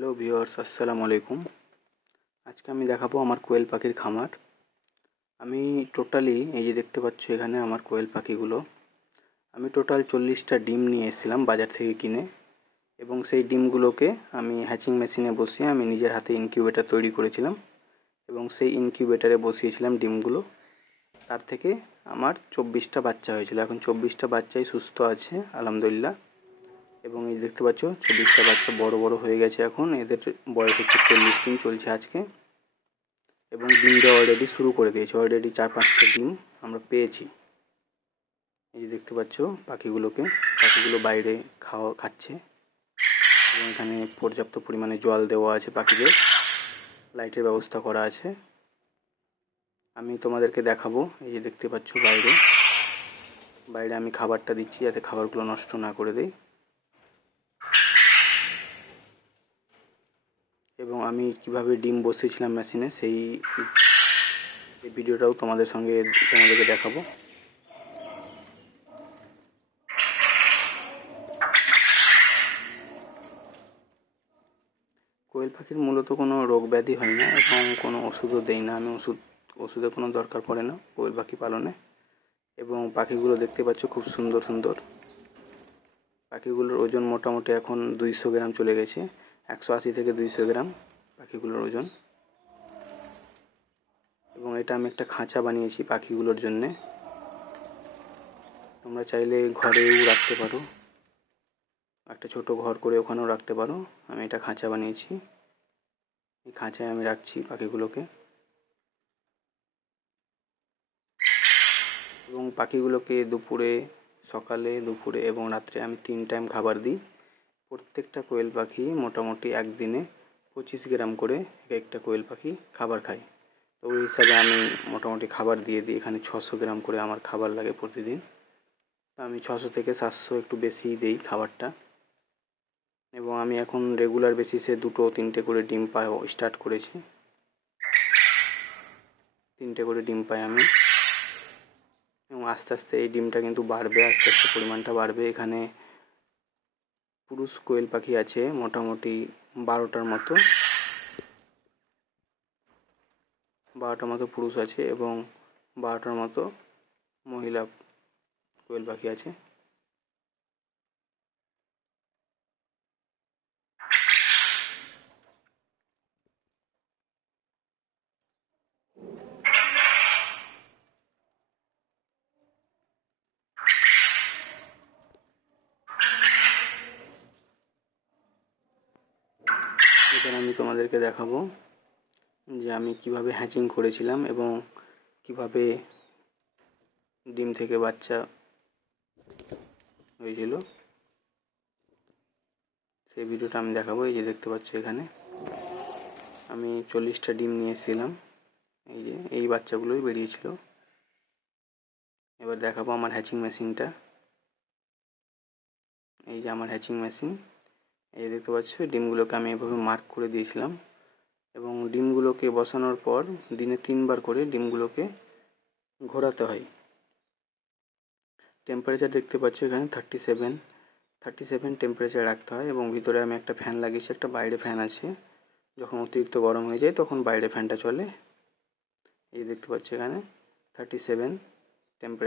Hello viewers, আসসালামু আলাইকুম। আজকে আমি দেখাবো আমার কোয়েল পাখির খামার। আমি টোটালি এই যে দেখতে পাচ্ছ এখানে আমার কোয়েল পাখিগুলো, আমি টোটাল 40টা ডিম নিয়ে এসেছিলাম বাজার থেকে কিনে, এবং সেই ডিমগুলোকে আমি হ্যাচিং মেশিনে বসিয়ে আমি নিজের হাতে ইনকিউবেটর তৈরি করেছিলাম এবং সেই ইনকিউবেটরে বসিয়েছিলাম ডিমগুলো। তার থেকে আমার 24টা বাচ্চা হয়েছিল। এখন 24টা বাচ্চাই সুস্থ আছে আলহামদুলিল্লাহ। এবং এই দেখতে পাচ্ছ 24টা বাচ্চা বড় বড় হয়ে গেছে। এখন এদের বয়স হচ্ছে 40 দিন চলছে আজকে, এবং ডিম দেওয়া অলরেডি শুরু করে দিয়েছে। অলরেডি 4-5টা ডিম আমরা পেয়েছি। এই যে দেখতে পাচ্ছ পাখিগুলো বাইরে খাচ্ছে, এবং এখানে পর্যাপ্ত পরিমাণে জল দেওয়া আছে, পাখিদের লাইটের ব্যবস্থা করা আছে। আমি তোমাদেরকে দেখাবো। এই যে দেখতে পাচ্ছ বাইরে আমি খাবারটা দিচ্ছি যাতে খাবারগুলো নষ্ট না করে দেয়, এবং আমি কিভাবে ডিম বসিয়েছিলাম মেশিনে সেই ভিডিওটাও তোমাদেরকে দেখাবো। কোয়েল পাখির মূলত কোনো রোগ ব্যাধি হয় না, এবং কোনো ওষুধও দেই না আমি। ওষুধের কোনো দরকার পড়ে না কোয়েল পাখি পালনে। এবং পাখিগুলো দেখতে পাচ্ছ খুব সুন্দর সুন্দর। পাখিগুলোর ওজন মোটামুটি এখন 200 গ্রাম চলে গেছে, 180 থেকে 200 গ্রাম পাখিগুলোর ওজন। এবং এটা আমি একটা খাঁচা বানিয়েছি পাখিগুলোর জন্যে। তোমরা চাইলে ঘরেও রাখতে পারো, একটা ছোট ঘর করে ওখানেও রাখতে পারো। আমি এটা খাঁচা বানিয়েছি, এই খাঁচায় আমি রাখছি পাখিগুলোকে। এবং পাখিগুলোকে সকালে, দুপুরে এবং রাত্রে আমি 3 টাইম খাবার দিই। প্রত্যেকটা কোয়েল পাখি মোটামুটি একদিনে 25 গ্রাম করে একটা কোয়েল পাখি খাবার খায়। তো ওই হিসাবে আমি মোটামুটি খাবার দিয়ে দিই। এখানে 600 গ্রাম করে আমার খাবার লাগে প্রতিদিন। আমি 600 থেকে 700 একটু বেশিই দিই খাবারটা। এবং আমি এখন রেগুলার বেসিসে 2-3টে করে ডিম পাওয়া স্টার্ট করেছি। 3টে করে ডিম পাই আমি, এবং আস্তে আস্তে এই ডিমটা কিন্তু বাড়বে, আস্তে আস্তে পরিমাণটা বাড়বে। এখানে পুরুষ কোয়েল পাখি আছে মোটামুটি 12টার মতো পুরুষ আছে, এবং 12টার মতো মহিলা কোয়েল পাখি আছে। এখানে আমি তোমাদেরকে দেখাবো যে আমি কিভাবে হ্যাচিং করেছিলাম এবং কিভাবে ডিম থেকে বাচ্চা হয়েছিল, সেই ভিডিওটা আমি দেখাবো। এই যে দেখতে পাচ্ছ এখানে আমি 40টা ডিম নিয়ে এসেছিলাম। এই যে এই বাচ্চাগুলোই বেরিয়েছিল। এবার দেখাবো আমার হ্যাচিং মেশিনটা। এই যে আমার হ্যাচিং মেশিন। এই যে দেখতে পাচ্ছ ডিমগুলোকে আমি এভাবে মার্ক করে দিয়েছিলাম, এবং ডিমগুলোকে বসানোর পর দিনে 3বার করে ডিমগুলোকে ঘোরাতে হয়। টেম্পারেচার দেখতে পাচ্ছ এখানে 37 টেম্পারেচার রাখতে হয়, এবং ভিতরে আমি একটা ফ্যান লাগিয়েছি, একটা বাইরে ফ্যান আছে। যখন অতিরিক্ত গরম হয়ে যায় তখন বাইরে ফ্যানটা চলে। এই দেখতে পাচ্ছ এখানে 37 টেম্পারেচার।